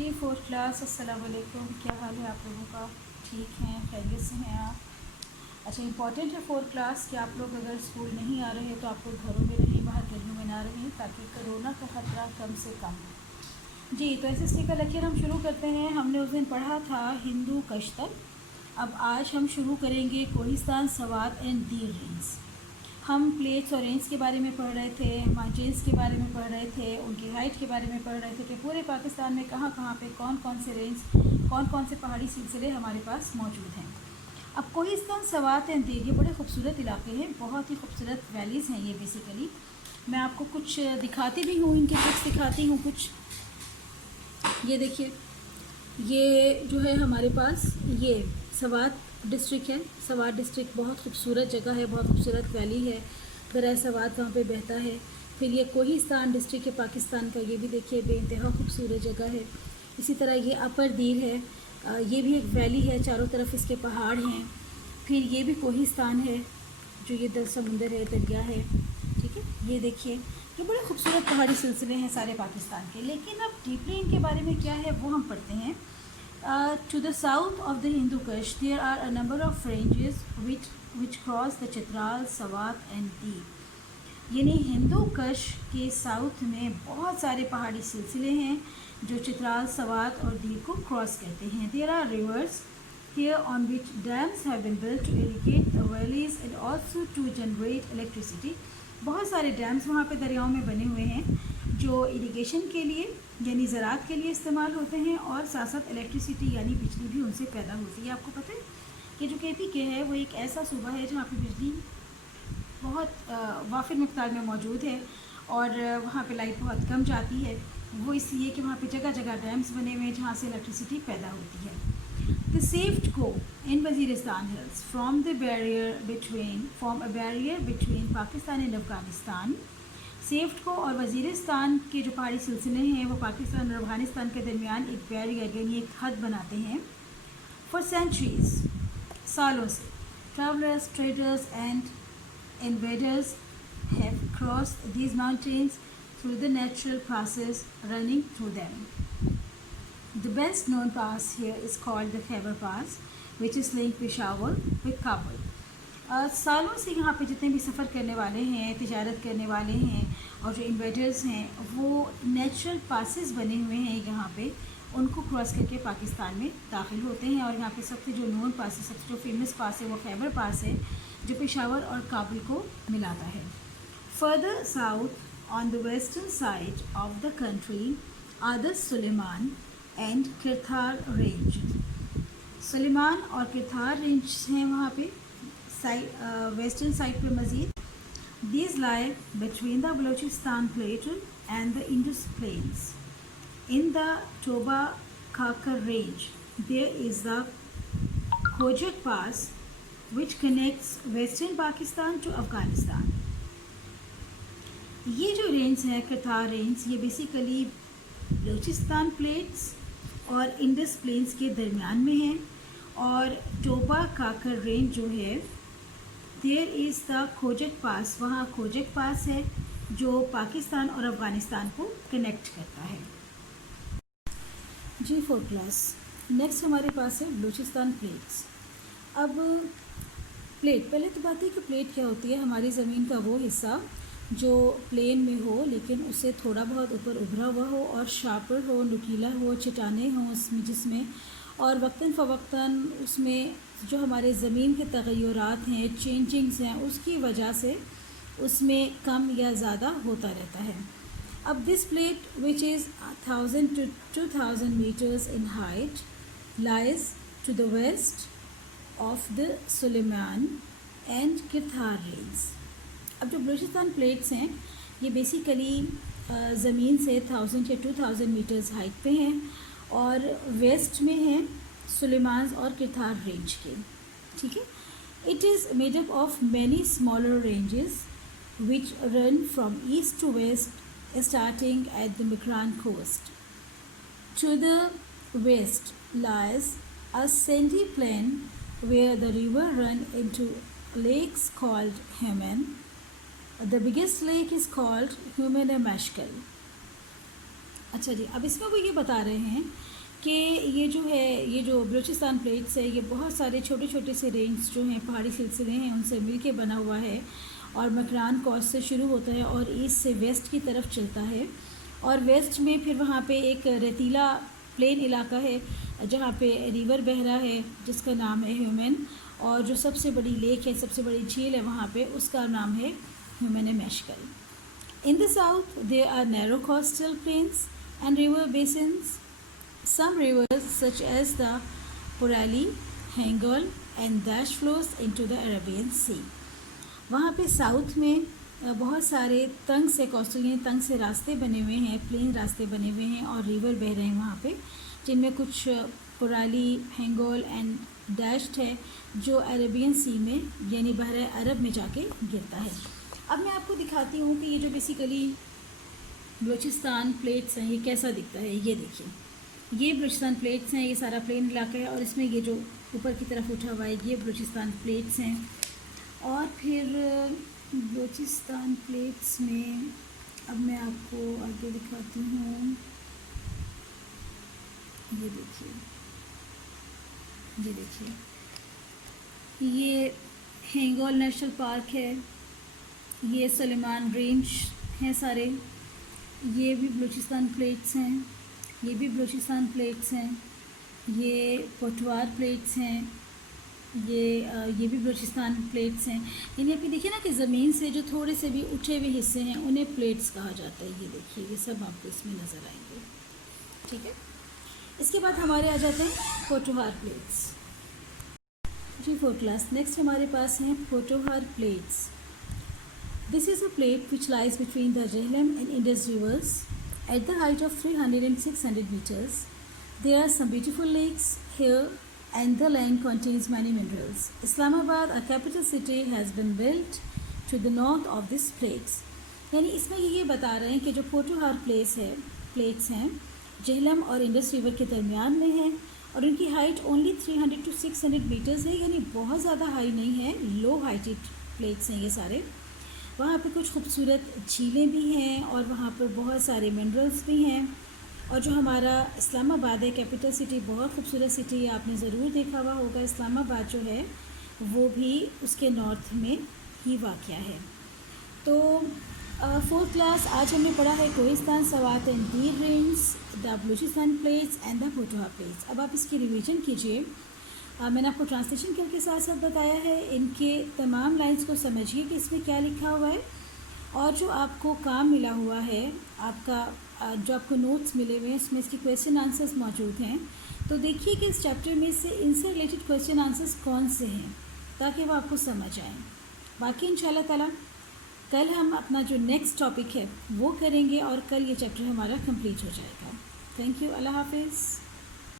جی fourth class, السلام علیکم. کیا حال ہے آپ لوگوں کا؟ ٹھیک ہیں؟ خیریت سے ہیں آپ؟ اچھا، امپورٹنٹ ہے فورتھ کلاس کہ آپ لوگ اگر اسکول نہیں آ رہے تو آپ لوگ گھروں میں رہیں، باہر گلیوں میں نہ رہیں، تاکہ کرونا کا خطرہ کم سے کم ہو. جی تو ایس ایس ٹی کا لیکچر ہم شروع کرتے ہیں. ہم نے اس دن پڑھا تھا ہندو کش تک. اب آج ہم شروع کریں گے کوہستان، سوات اینڈ دیر رینز. ہم پلیٹس اور رینز کے بارے میں پڑھ رہے تھے، مارجنس کے بارے میں پڑھ رہے تھے، ان کی ہائٹ کے بارے میں پڑھ رہے تھے کہ پورے پاکستان میں کہاں کہاں پہ کون کون سے رینز، کون کون سے پہاڑی سلسلے ہمارے پاس موجود ہیں. اب کوہستان، سوات اینڈ دیر، یہ بڑے خوبصورت علاقے ہیں، بہت ہی خوبصورت ویلیز ہیں یہ بیسیکلی. میں آپ کو کچھ دکھاتی بھی ہوں، ان کے پکس دکھاتی ہوں کچھ. یہ دیکھیے، یہ جو ہے ہمارے پاس یہ سوات ڈسٹرکٹ ہے. سوات ڈسٹرکٹ بہت خوبصورت جگہ ہے، بہت خوبصورت ویلی ہے، دریا سوات وہاں پہ بہتا ہے. پھر یہ کوہستان ڈسٹرکٹ ہے پاکستان کا، یہ بھی دیکھیے بے انتہا خوبصورت جگہ ہے. اسی طرح یہ اپر دیر ہے، یہ بھی ایک ویلی ہے، چاروں طرف اس کے پہاڑ ہیں. پھر یہ بھی کوہستان ہے جو یہ سمندر ہے، دریا ہے. ٹھیک ہے، یہ دیکھیے یہ بڑے خوبصورت پہاڑی سلسلے ہیں سارے پاکستان کے. لیکن اب ڈیپلی ان کے بارے میں کیا ہے وہ ہم پڑھتے ہیں. To the south of the Hindu Kush, there are a number of ranges which cross the Chitral, Sawat and Deep. یعنی ہندو کش کے ساؤتھ میں بہت سارے پہاڑی سلسلے ہیں جو چترال، سوات اور دیپ کو کراس کرتے ہیں. There are rivers here on which dams have been built to irrigate the valleys and also to generate electricity. بہت سارے ڈیمز وہاں پہ دریاؤں میں بنے ہوئے ہیں جو اریگیشن کے لیے یعنی زراعت کے لیے استعمال ہوتے ہیں، اور ساتھ ساتھ الیکٹریسٹی یعنی بجلی بھی ان سے پیدا ہوتی ہے. آپ کو پتہ ہے کہ جو کے پی کے ہے وہ ایک ایسا صوبہ ہے جہاں پہ بجلی بہت وافر مقدار میں موجود ہے، اور وہاں پہ لائٹ بہت کم جاتی ہے. وہ اس لیے کہ وہاں پہ جگہ جگہ ڈیمز بنے ہوئے ہیں جہاں سے الیکٹریسٹی پیدا ہوتی ہے. The Saved Co in Waziristan Hills form a barrier between Pakistan and Afghanistan. سیفٹ کو اور وزیرستان کے جو پہاڑی سلسلے ہیں وہ پاکستان اور افغانستان کے درمیان ایک بیریئر یعنی ایک حد بناتے ہیں. فار سینچریز، سالوں سے travellers, traders and invaders have crossed these mountains through the natural passes running through them. The best known pass here is called the Khyber Pass, which is linked Peshawar with Kabul. سالوں سے یہاں پہ جتنے بھی سفر کرنے والے ہیں، تجارت کرنے والے ہیں اور جو انویٹرز ہیں وہ نیچرل پاسز بنے ہوئے ہیں یہاں پہ، ان کو کراس کر کے پاکستان میں داخل ہوتے ہیں. اور یہاں پہ سب سے جو نون پاس ہے، سب سے جو فیمس پاس ہے وہ خیبر پاس ہے جو پشاور اور کابل کو ملاتا ہے. Further south on the western side of the country are the Sulaiman and Kirthar range. Sulaiman اور کرتھار رینج ہیں وہاں پہ ویسٹرن سائڈ پہ مزید. These lie between the Balochistan plateau and the Indus plains. In the Toba Kakar range there is the Khojak pass which connects western Pakistan to Afghanistan. یہ جو range ہے Kirthar range, یہ بیسیکلی بلوچستان پلیٹس اور انڈس پلینس کے درمیان میں ہے. اور ٹوبا کھاکر رینج جو ہے دیر از دا کھوجک پاس، وہاں کھوجک پاس ہے جو پاکستان اور افغانستان کو کنیکٹ کرتا ہے. جی فور کلاس، نیکسٹ ہمارے پاس ہے بلوچستان پلیٹس. اب پلیٹ، پہلے تو بات ہے کہ پلیٹ کیا ہوتی ہے. ہماری زمین کا وہ حصہ جو پلین میں ہو لیکن اس سے تھوڑا بہت اوپر ابھرا ہوا ہو اور شارپر ہو، نکیلا ہو، چٹانیں ہوں اس میں، جس میں اور وقتاً فوقتاً اس میں جو ہمارے زمین کے تغیرات ہیں، چینجنگز ہیں، اس کی وجہ سے اس میں کم یا زیادہ ہوتا رہتا ہے. اب دس plate which is 1000 to 2000 meters in height lies to the west of the Suleiman and Kirthar range. اب جو بلوچستان پلیٹس ہیں یہ بیسیکلی زمین سے 1000 یا 2000 میٹرز ہائٹ پہ ہیں اور ویسٹ میں ہیں سلیمانز اور کرتھار رینج کے. ٹھیک ہے، it is made up of many smaller ranges which run from east to west starting at the Makran coast. To the west lies a sandy plain where the river run into lakes called Human. The biggest lake is called Human Mashkal. اچھا جی، اب اس میں وہ یہ بتا رہے ہیں کہ یہ جو ہے، یہ جو بلوچستان پلیٹس ہے، یہ بہت سارے چھوٹے چھوٹے سے رینجز جو ہیں، پہاڑی سلسلے ہیں، ان سے مل کے بنا ہوا ہے، اور مکران کوسٹ سے شروع ہوتا ہے اور ایسٹ سے ویسٹ کی طرف چلتا ہے، اور ویسٹ میں پھر وہاں پہ ایک ریتیلا پلین علاقہ ہے جہاں پہ ریور بہہ رہا ہے جس کا نام ہے ہیومن، اور جو سب سے بڑی لیک ہے، سب سے بڑی جھیل ہے وہاں پہ، اس کا نام ہے human میشکل۔ In the south, there are narrow coastal plains and river basins. Some rivers, such as the Purali, Hengol, and Dash, flows into the Arabian Sea. وہاں پہ ساؤتھ میں بہت سارے تنگ سے کوسٹل یعنی تنگ سے راستے بنے ہوئے ہیں، پلین راستے بنے ہوئے ہیں، اور ریور بہہ رہے ہیں وہاں پہ، جن میں کچھ پرالی، ہینگول اینڈ ڈیشڈ ہے جو عربین سی میں یعنی بحر عرب میں جا کے گرتا ہے۔ اب میں آپ کو دکھاتی ہوں کہ یہ جو بیسیکلی بلوچستان پلیٹس ہیں یہ کیسا دکھتا ہے۔ یہ دیکھیے، یہ بلوچستان پلیٹس ہیں، یہ سارا پلین علاقہ ہے، اور اس میں یہ جو اوپر کی طرف اٹھا ہوا ہے یہ بلوچستان پلیٹس ہیں۔ اور پھر بلوچستان پلیٹس میں اب میں آپ کو آگے دکھاتی ہوں، یہ دیکھیے، یہ دیکھیے، یہ ہینگول نیشنل پارک ہے، یہ سلیمان رینج ہیں سارے، یہ بھی بلوچستان پلیٹس ہیں، یہ بھی بلوچستان پلیٹس ہیں، یہ پوٹوار پلیٹس ہیں، یہ بھی بلوچستان پلیٹس ہیں۔ یعنی آپ یہ دیکھیے نا کہ زمین سے جو تھوڑے سے بھی اٹھے ہوئے حصے ہیں انہیں پلیٹس کہا جاتا ہے۔ یہ دیکھیے، یہ سب آپ کو اس میں نظر آئیں گے، ٹھیک ہے۔ اس کے بعد ہمارے آ جاتے ہیں پوٹوہار پلیٹس۔ جی فور کلاس، نیکسٹ ہمارے پاس ہیں Potohar plates. This is a plate which lies between the Jhelum and Indus rivers at the height of 300 and 600 meters. There are some beautiful lakes here and the land contains many minerals. Islamabad, a capital city, has been built to the north of this plates. یعنی اس میں یہ بتا رہے ہیں کہ جو Potohar plates ہیں جہلم اور انڈس ریور کے درمیان میں ہیں، اور ان کی ہائٹ اونلی 300 to 600 میٹرز ہے، یعنی بہت زیادہ ہائی نہیں ہے، لو ہائٹڈ پلیٹس ہیں یہ سارے۔ وہاں پہ کچھ خوبصورت جھیلیں بھی ہیں اور وہاں پر بہت سارے منرلز بھی ہیں، اور جو ہمارا اسلام آباد ہے کیپٹل سٹی، بہت خوبصورت سٹی ہے، آپ نے ضرور دیکھا ہوا ہوگا۔ اسلام آباد جو ہے وہ بھی اس کے نارتھ میں ہی واقع ہے۔ تو فورتھ کلاس آج ہم نے پڑھا ہے Kohistan, Swat and there ranges, the Balochistan plates and the Potohar plates. اب آپ اس کی ریویژن کیجیے۔ میں نے آپ کو ٹرانسلیشن کر کے ساتھ ساتھ بتایا ہے، ان کے تمام لائنز کو سمجھیے کہ اس میں کیا لکھا ہوا ہے، اور جو آپ کو کام ملا ہوا ہے، آپ کا جو آپ کو نوٹس ملے ہوئے ہیں اس میں اس کی کویسچن آنسرز موجود ہیں، تو دیکھیے کہ اس چیپٹر میں سے ان سے ریلیٹڈ کویسچن آنسرز کون سے ہیں تاکہ وہ آپ کو سمجھ آئیں۔ باقی انشاءاللہ تعالیٰ کل ہم اپنا جو نیکسٹ ٹاپک ہے وہ کریں گے، اور کل یہ چیپٹر ہمارا کمپلیٹ ہو جائے گا۔ تھینک یو، اللہ حافظ۔